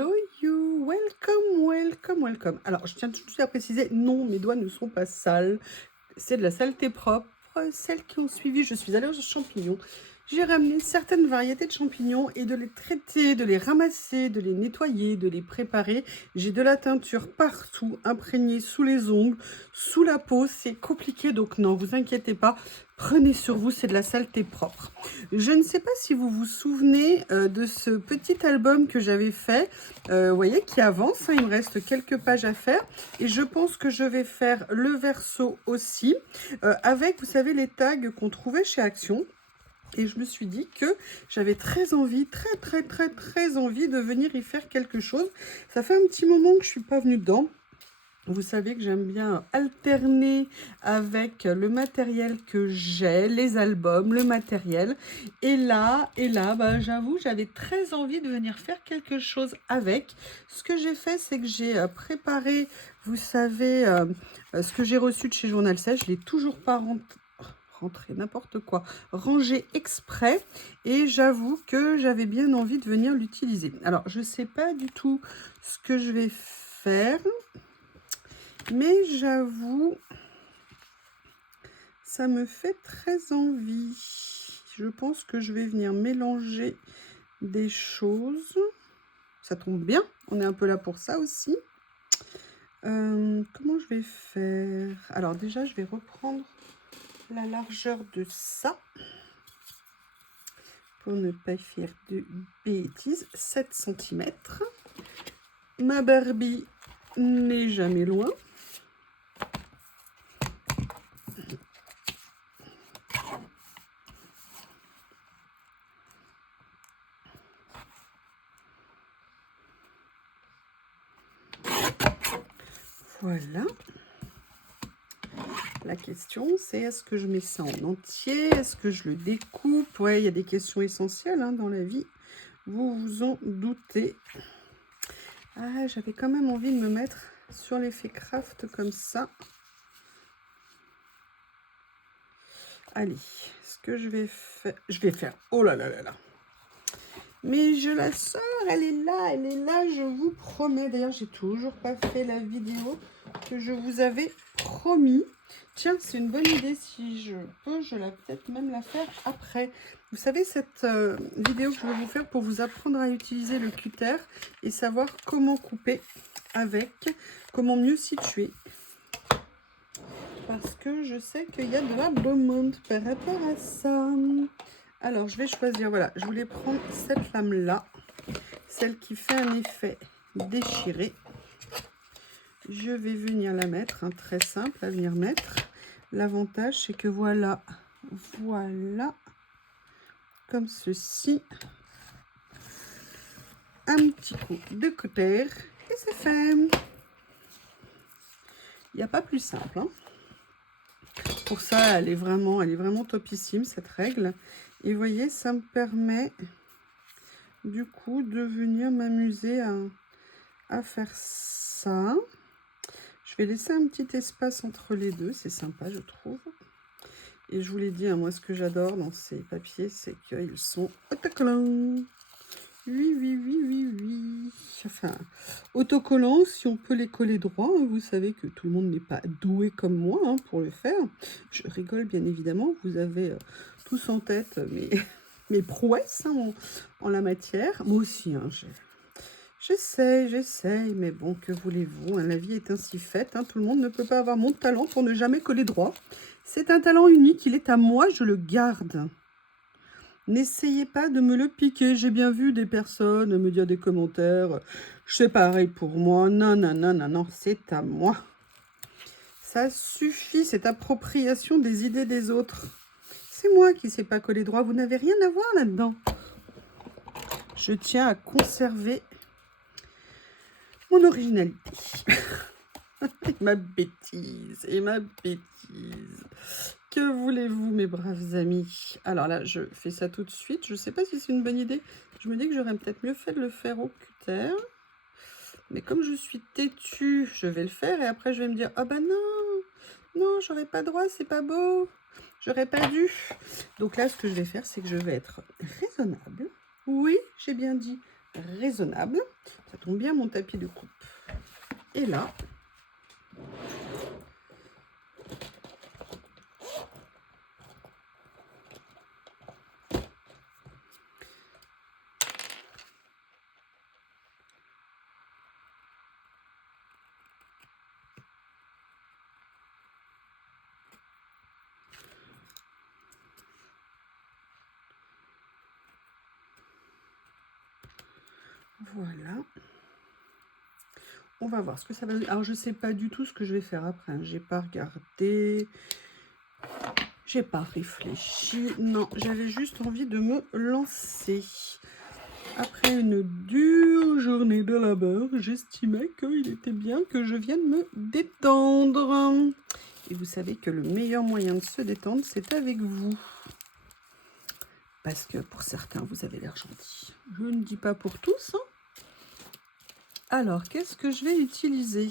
Hello you, welcome, welcome, welcome. Alors, je tiens tout de suite à préciser, non, mes doigts ne sont pas sales. C'est de la saleté propre. Celles qui ont suivi, je suis allée aux champignons. J'ai ramené certaines variétés de champignons et de les traiter, de les ramasser, de les nettoyer, de les préparer. J'ai de la teinture partout, imprégnée sous les ongles, sous la peau. C'est compliqué, donc non, vous inquiétez pas. Prenez sur vous, c'est de la saleté propre. Je ne sais pas si vous vous souvenez de ce petit album que j'avais fait. Vous voyez, qui avance, hein, il me reste quelques pages à faire. Et je pense que je vais faire le verso aussi, avec, vous savez, les tags qu'on trouvait chez Action. Et je me suis dit que j'avais très envie, très envie de venir y faire quelque chose. Ça fait un petit moment que je ne suis pas venue dedans. Vous savez que j'aime bien alterner avec le matériel que j'ai, les albums, le matériel. Et là, bah, j'avoue, j'avais très envie de venir faire quelque chose avec. Ce que j'ai fait, c'est que j'ai préparé, vous savez, ce que j'ai reçu de chez Journal Sèche. Je ne l'ai toujours pas rentré, n'importe quoi, rangé exprès. Et j'avoue que j'avais bien envie de venir l'utiliser. Alors, je ne sais pas du tout ce que je vais faire. Mais j'avoue, ça me fait très envie. Je pense que je vais venir mélanger des choses. Ça tombe bien, on est un peu là pour ça aussi. Comment je vais faire? Alors déjà, je vais reprendre la largeur de ça. Pour ne pas faire de bêtises. 7 cm. Ma Barbie n'est jamais loin. Voilà. La question, c'est est-ce que je mets ça en entier? Est-ce que je le découpe? Ouais, il y a des questions essentielles hein, dans la vie. Vous vous en doutez. Ah, j'avais quand même envie de me mettre sur l'effet craft comme ça. Allez, ce que je vais faire... Oh là là là là. Mais je la sors, elle est là, je vous promets. D'ailleurs, j'ai toujours pas fait la vidéo que je vous avais promis. Tiens, c'est une bonne idée. Si je peux, je vais peut-être même la faire après. Vous savez, cette vidéo que je vais vous faire pour vous apprendre à utiliser le cutter et savoir comment couper avec, comment mieux situer. Parce que je sais qu'il y a de la demande par rapport à ça. Alors, je vais choisir, voilà, je voulais prendre cette lame-là, celle qui fait un effet déchiré. Je vais venir la mettre, hein, très simple à venir mettre. L'avantage, c'est que voilà, comme ceci. Un petit coup de cutter et c'est fait. Il n'y a pas plus simple, hein. Pour ça, elle est vraiment topissime, cette règle. Et vous voyez, ça me permet du coup de venir m'amuser à faire ça. Je vais laisser un petit espace entre les deux, c'est sympa, je trouve. Et je vous l'ai dit, hein, moi, ce que j'adore dans ces papiers, c'est qu'ils sont autocollants. Oui. Enfin, autocollants, si on peut les coller droit, hein, vous savez que tout le monde n'est pas doué comme moi hein, pour le faire. Je rigole, bien évidemment. Vous avez tous en tête mes prouesses hein, en la matière. Moi aussi, hein, j'essaye, mais bon, que voulez-vous hein, la vie est ainsi faite. Hein, tout le monde ne peut pas avoir mon talent pour ne jamais coller droit. C'est un talent unique, il est à moi, je le garde. N'essayez pas de me le piquer. J'ai bien vu des personnes me dire des commentaires. C'est pareil pour moi. Non, c'est à moi. Ça suffit, cette appropriation des idées des autres. C'est moi qui ne sais pas coller droit. Vous n'avez rien à voir là-dedans. Je tiens à conserver mon originalité. Et ma bêtise. Que voulez-vous, mes braves amis? Alors là, je fais ça tout de suite. Je ne sais pas si c'est une bonne idée. Je me dis que j'aurais peut-être mieux fait de le faire au cutter. Mais comme je suis têtue, je vais le faire. Et après, je vais me dire, ah bah non, j'aurais pas droit, c'est pas beau. J'aurais pas dû. Donc là, ce que je vais faire, c'est que je vais être raisonnable. Oui, j'ai bien dit raisonnable. Ça tombe bien, mon tapis de coupe est là. Voilà. On va voir ce que ça va donner. Alors, je ne sais pas du tout ce que je vais faire après. Hein. J'ai pas regardé. J'ai pas réfléchi. Non, j'avais juste envie de me lancer. Après une dure journée de labeur, j'estimais qu'il était bien que je vienne me détendre. Et vous savez que le meilleur moyen de se détendre, c'est avec vous. Parce que pour certains, vous avez l'air gentil. Je ne dis pas pour tous. Hein. Alors, qu'est-ce que je vais utiliser?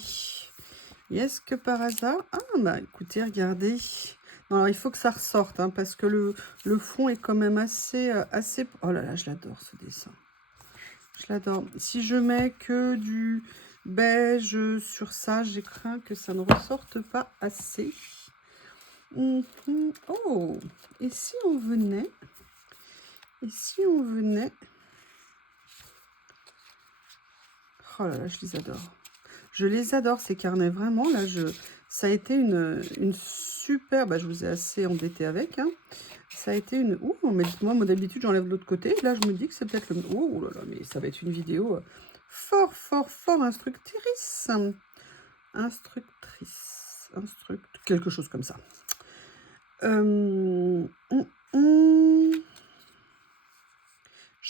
Est-ce que par hasard... Ah, bah écoutez, regardez. Non, alors, il faut que ça ressorte, hein, parce que le fond est quand même assez... Oh là là, je l'adore, ce dessin. Je l'adore. Si je mets que du beige sur ça, j'ai craint que ça ne ressorte pas assez. Oh, et si on venait... Et si on venait... Oh là là, je les adore. Je les adore, ces carnets, vraiment. Là, ça a été une super... Bah, je vous ai assez embêté avec. Hein. Ça a été une... Oh, mais dites-moi, moi, d'habitude, j'enlève de l'autre côté. Là, je me dis que c'est peut-être le... Oh là là, mais ça va être une vidéo fort, fort, fort instructrice. Instructrice. Quelque chose comme ça. Je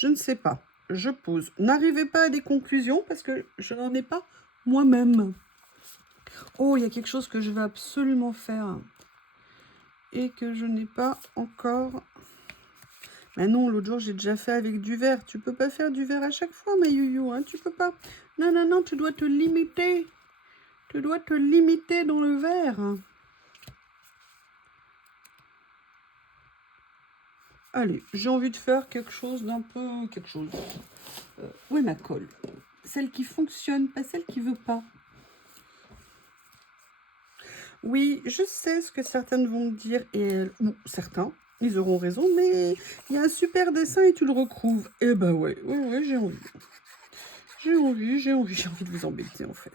ne sais pas. Je pose. N'arrivez pas à des conclusions parce que je n'en ai pas moi-même. Oh, il y a quelque chose que je vais absolument faire et que je n'ai pas encore... Mais non, l'autre jour, j'ai déjà fait avec du verre. Tu peux pas faire du verre à chaque fois, ma youyou, hein, tu peux pas. Non, non, non, tu dois te limiter. Tu dois te limiter dans le verre. Allez, j'ai envie de faire quelque chose d'un peu... Quelque chose. Où est ma colle? Celle qui fonctionne, pas celle qui veut pas. Oui, je sais ce que certaines vont dire, ou certains, ils auront raison, mais il y a un super dessin et tu le retrouves. Eh ben ouais, j'ai envie. J'ai envie de vous embêter en fait.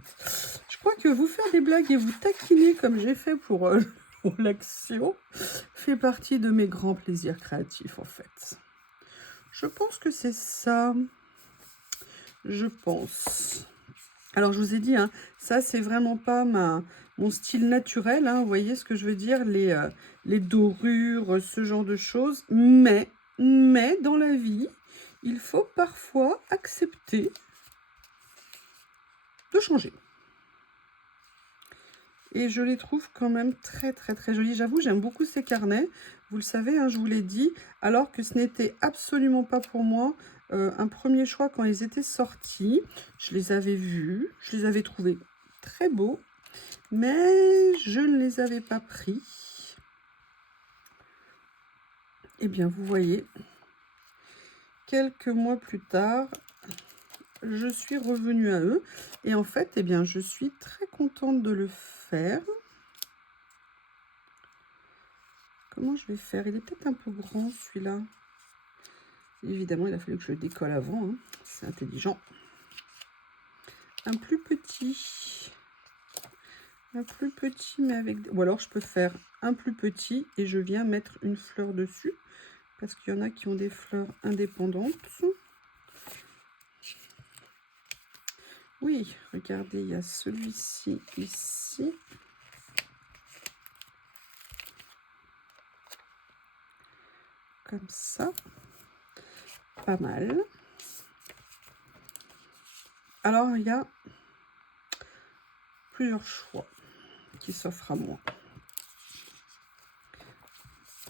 Je crois que vous faire des blagues et vous taquiner comme j'ai fait pour l'action fait partie de mes grands plaisirs créatifs en fait. Je pense que c'est ça. Je pense. Alors, je vous ai dit, hein, ça, c'est vraiment pas mon style naturel. Hein, vous voyez ce que je veux dire? Les dorures, ce genre de choses. Mais dans la vie, il faut parfois accepter de changer. Et je les trouve quand même très, très, très jolis. J'avoue, j'aime beaucoup ces carnets. Vous le savez, hein, je vous l'ai dit. Alors que ce n'était absolument pas pour moi un premier choix quand ils étaient sortis. Je les avais vus, je les avais trouvés très beaux. Mais je ne les avais pas pris. Eh bien, vous voyez, quelques mois plus tard, je suis revenue à eux. Et en fait, eh bien, je suis très contente de le faire. Comment je vais faire? Il est peut-être un peu grand, celui-là. Évidemment, il a fallu que je le décolle avant. Hein. C'est intelligent. Un plus petit. Un plus petit, mais avec... Ou alors, je peux faire un plus petit et je viens mettre une fleur dessus. Parce qu'il y en a qui ont des fleurs indépendantes. Oui, regardez, il y a celui-ci ici. Comme ça. Pas mal. Alors, il y a plusieurs choix qui s'offrent à moi.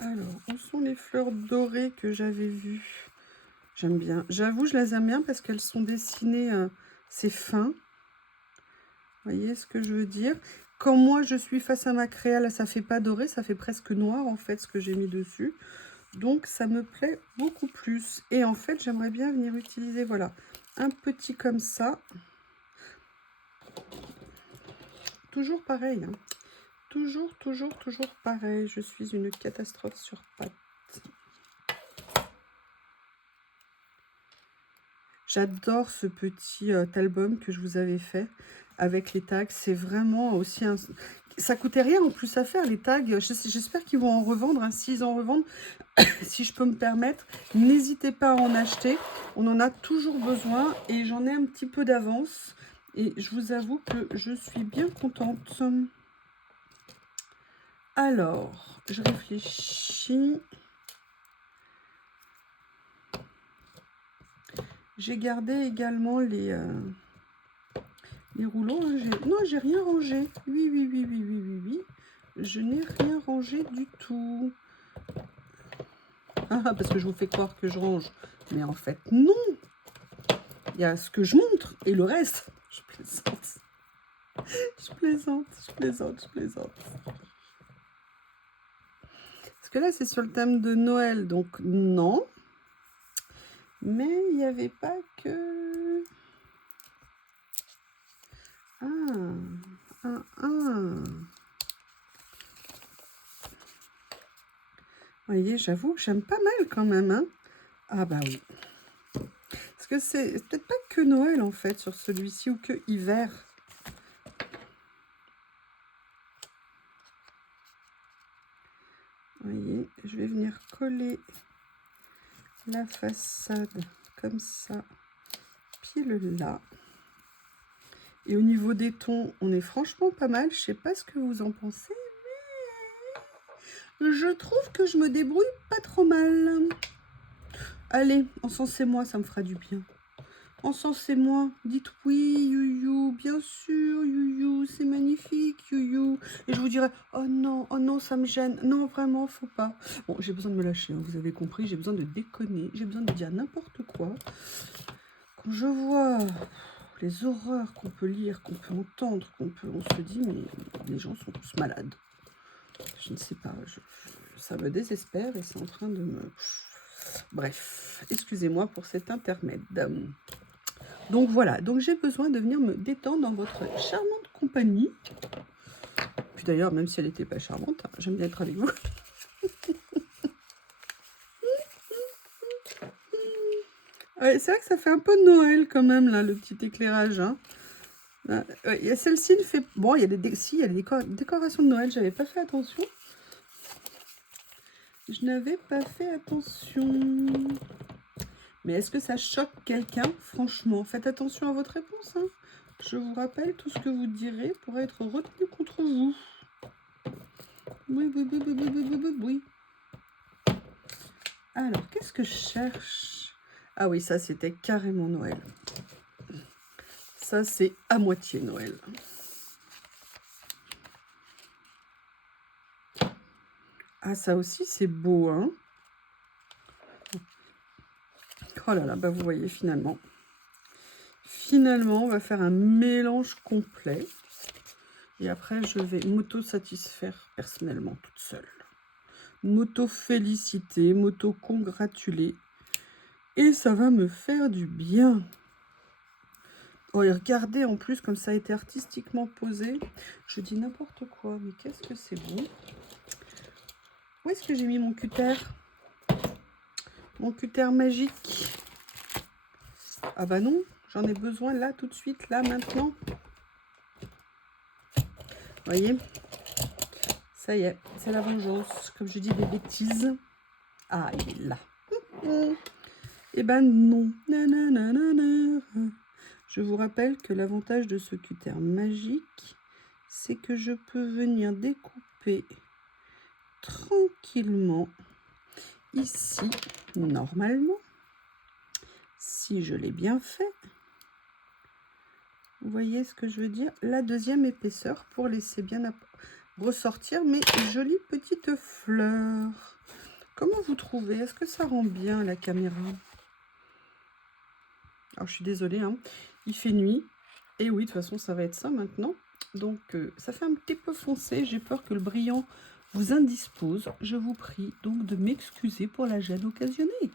Alors, où sont les fleurs dorées que j'avais vues? J'aime bien. J'avoue, je les aime bien parce qu'elles sont dessinées, c'est fin. Vous voyez ce que je veux dire? Quand moi, je suis face à ma créa, là, ça fait pas doré, ça fait presque noir, en fait, ce que j'ai mis dessus. Donc, ça me plaît beaucoup plus. Et en fait, j'aimerais bien venir utiliser, voilà, un petit comme ça. Toujours pareil, hein. Toujours pareil. Je suis une catastrophe sur pattes. J'adore ce petit album que je vous avais fait avec les tags. C'est vraiment aussi un... Ça coûtait rien en plus à faire, les tags. J'espère qu'ils vont en revendre. Hein. S'ils en revendent, si je peux me permettre, n'hésitez pas à en acheter. On en a toujours besoin et j'en ai un petit peu d'avance. Et je vous avoue que je suis bien contente. Alors, je réfléchis. J'ai gardé également les rouleaux. Hein. Non, j'ai rien rangé. Oui. Je n'ai rien rangé du tout. Ah, parce que je vous fais croire que je range. Mais en fait, non. Il y a ce que je montre et le reste. Je plaisante. Je plaisante. Parce que là, c'est sur le thème de Noël. Donc, non. Mais il n'y avait pas que... Vous voyez, j'avoue que j'aime pas mal quand même. Hein. Ah bah oui. Parce que c'est peut-être pas que Noël en fait sur celui-ci ou que hiver. Vous voyez, je vais venir coller la façade comme ça, pile là. Et au niveau des tons, on est franchement pas mal. Je sais pas ce que vous en pensez, mais je trouve que je me débrouille pas trop mal. Allez, encensez-moi, ça me fera du bien. Encensez-moi, dites oui, youyou, bien sûr, youyou, c'est magnifique, youyou. Et je vous dirai, oh non, ça me gêne. Non, vraiment, faut pas. Bon, j'ai besoin de me lâcher, hein, vous avez compris, j'ai besoin de déconner, j'ai besoin de dire n'importe quoi. Quand je vois les horreurs qu'on peut lire, qu'on peut entendre, on se dit, mais les gens sont tous malades. Je ne sais pas, ça me désespère et c'est en train de me... Bref, excusez-moi pour cet intermède. Donc voilà, donc j'ai besoin de venir me détendre dans votre charmante compagnie. Puis d'ailleurs, même si elle n'était pas charmante, hein, j'aime bien être avec vous. Ouais, c'est vrai que ça fait un peu de Noël quand même, là, le petit éclairage. Hein. Ouais, celle-ci ne fait... Bon, il y a des, si, il y a des décorations de Noël, j'avais pas fait attention. Je n'avais pas fait attention. Mais est-ce que ça choque quelqu'un? Franchement, faites attention à votre réponse. Hein. Je vous rappelle, tout ce que vous direz pourra être retenu contre vous. Oui. Alors, qu'est-ce que je cherche? Ah oui, ça, c'était carrément Noël. Ça, c'est à moitié Noël. Ah, ça aussi, c'est beau, hein? Oh là là, bah vous voyez, finalement, on va faire un mélange complet. Et après, je vais m'auto-satisfaire personnellement toute seule. M'auto-féliciter, m'auto-congratuler. Et ça va me faire du bien. Oh, et regardez, en plus, comme ça a été artistiquement posé. Je dis n'importe quoi, mais qu'est-ce que c'est beau. Où est-ce que j'ai mis mon cutter? Mon cutter magique. Ah bah non, j'en ai besoin là, tout de suite, là, maintenant. Vous voyez? Ça y est, c'est la vengeance. Comme je dis des bêtises. Ah, il est là. Eh ben non. Nanana. Je vous rappelle que l'avantage de ce cutter magique, c'est que je peux venir découper tranquillement ici, normalement, si je l'ai bien fait. Vous voyez ce que je veux dire? La deuxième épaisseur pour laisser bien ressortir mes jolies petites fleurs. Comment vous trouvez? Est-ce que ça rend bien la caméra? Alors, je suis désolée, hein, il fait nuit. Et oui, de toute façon, ça va être ça maintenant. Donc, ça fait un petit peu foncé. J'ai peur que le brillant vous indispose. Je vous prie donc de m'excuser pour la gêne occasionnée.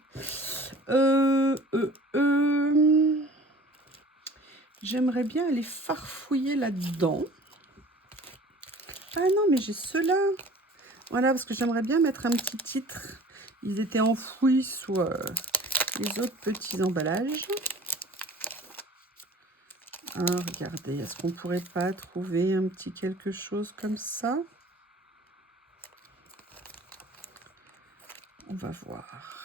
J'aimerais bien aller farfouiller là-dedans. Ah non, mais j'ai ceux-là. Voilà, parce que j'aimerais bien mettre un petit titre. Ils étaient enfouis sous les autres petits emballages. Ah, regardez, est-ce qu'on pourrait pas trouver un petit quelque chose comme ça? On va voir.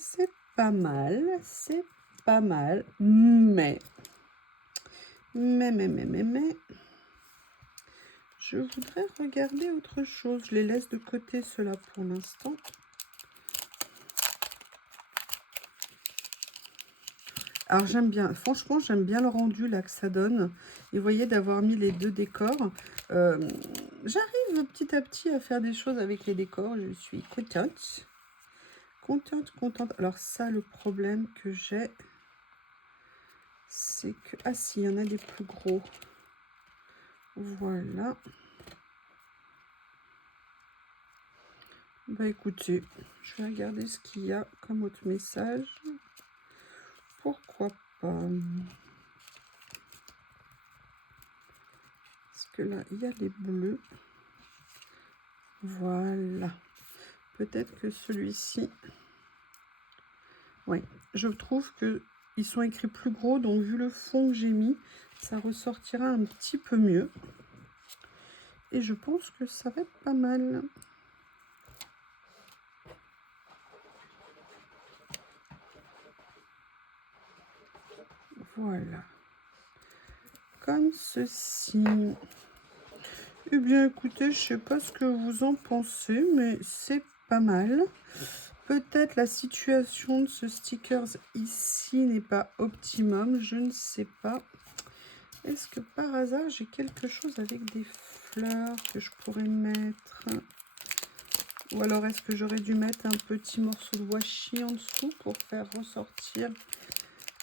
C'est pas mal, c'est pas mal, mais, je voudrais regarder autre chose. Je les laisse de côté, ceux-là, pour l'instant. Alors, j'aime bien, franchement, j'aime bien le rendu, là, que ça donne. Et vous voyez, d'avoir mis les deux décors. J'arrive petit à petit à faire des choses avec les décors. Je suis contente. Contente. Alors, ça, le problème que j'ai, c'est que... Ah, si, il y en a des plus gros. Voilà. Bah écoutez, je vais regarder ce qu'il y a comme autre message. Pourquoi pas? Parce que là, il y a les bleus. Voilà. Peut-être que celui-ci... Oui, je trouve que ils sont écrits plus gros, donc vu le fond que j'ai mis, ça ressortira un petit peu mieux. Et je pense que ça va être pas mal. Voilà. Comme ceci. Eh bien, écoutez, je sais pas ce que vous en pensez, mais c'est pas mal. Peut-être la situation de ce sticker ici n'est pas optimum, je ne sais pas. Est-ce que par hasard, j'ai quelque chose avec des fleurs que je pourrais mettre? Ou alors, est-ce que j'aurais dû mettre un petit morceau de washi en dessous pour faire ressortir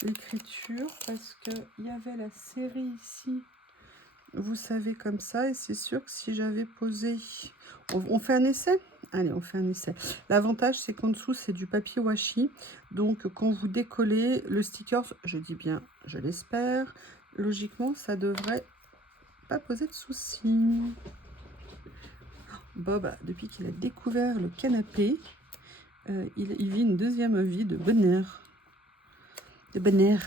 l'écriture? Parce qu'il y avait la série ici, vous savez, comme ça. Et c'est sûr que si j'avais posé... On fait un essai? Allez, on fait un essai. L'avantage, c'est qu'en dessous, c'est du papier washi. Donc, quand vous décollez le sticker, je dis bien, je l'espère, logiquement, ça devrait pas poser de soucis. Bob, depuis qu'il a découvert le canapé, il vit une deuxième vie de bonheur. De bonheur.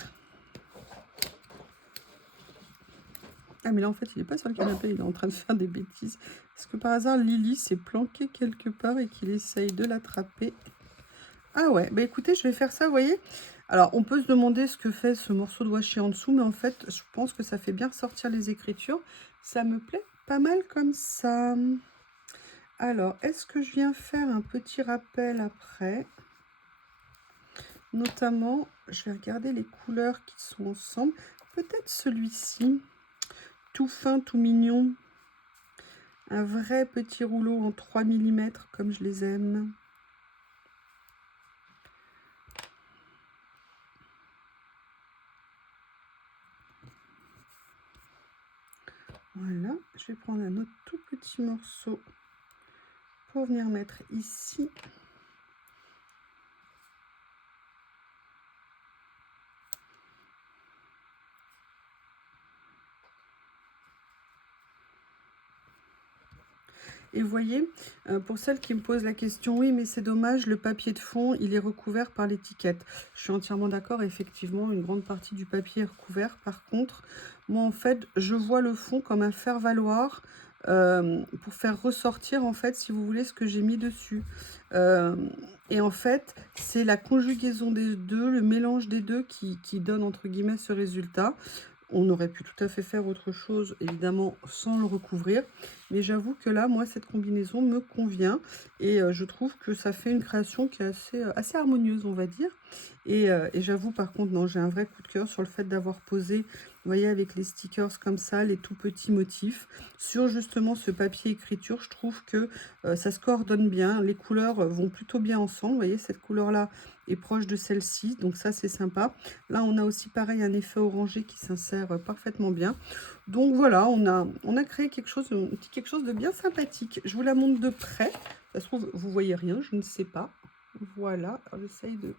Ah, mais là, en fait, il n'est pas sur le canapé, il est en train de faire des bêtises. Est-ce que par hasard, Lily s'est planquée quelque part et qu'il essaye de l'attraper? Ah ouais, bah écoutez, je vais faire ça, vous voyez. Alors, on peut se demander ce que fait ce morceau de washi en dessous, mais en fait, je pense que ça fait bien ressortir les écritures. Ça me plaît pas mal comme ça. Alors, est-ce que je viens faire un petit rappel après? Notamment, je vais regarder les couleurs qui sont ensemble. Peut-être celui-ci, tout fin, tout mignon. Un vrai petit rouleau en 3 mm, comme je les aime. Voilà, je vais prendre un autre tout petit morceau pour venir mettre ici. Et vous voyez, pour celles qui me posent la question, oui, mais c'est dommage, le papier de fond, il est recouvert par l'étiquette. Je suis entièrement d'accord, effectivement, une grande partie du papier est recouvert. Par contre, moi, en fait, je vois le fond comme un faire-valoir pour faire ressortir, en fait, si vous voulez, ce que j'ai mis dessus. Et en fait, c'est la conjugaison des deux, le mélange des deux qui donne, entre guillemets, ce résultat. On aurait pu tout à fait faire autre chose, évidemment, sans le recouvrir. Mais j'avoue que là, moi, cette combinaison me convient. Et je trouve que ça fait une création qui est assez harmonieuse, on va dire. Et j'avoue, par contre, non, j'ai un vrai coup de cœur sur le fait d'avoir posé, vous voyez, avec les stickers comme ça, les tout petits motifs, sur justement ce papier écriture. Je trouve que ça se coordonne bien. Les couleurs vont plutôt bien ensemble. Vous voyez, cette couleur-là est proche de celle-ci. Donc ça, c'est sympa. Là, on a aussi pareil un effet orangé qui s'insère parfaitement bien. Donc voilà, on a créé quelque chose de bien sympathique. Je vous la montre de près. Ça se trouve, vous voyez rien, je ne sais pas. Voilà, alors j'essaye de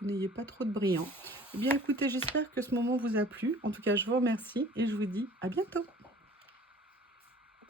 que vous n'ayez pas trop de brillant. Eh bien écoutez, j'espère que ce moment vous a plu. En tout cas, je vous remercie et je vous dis à bientôt.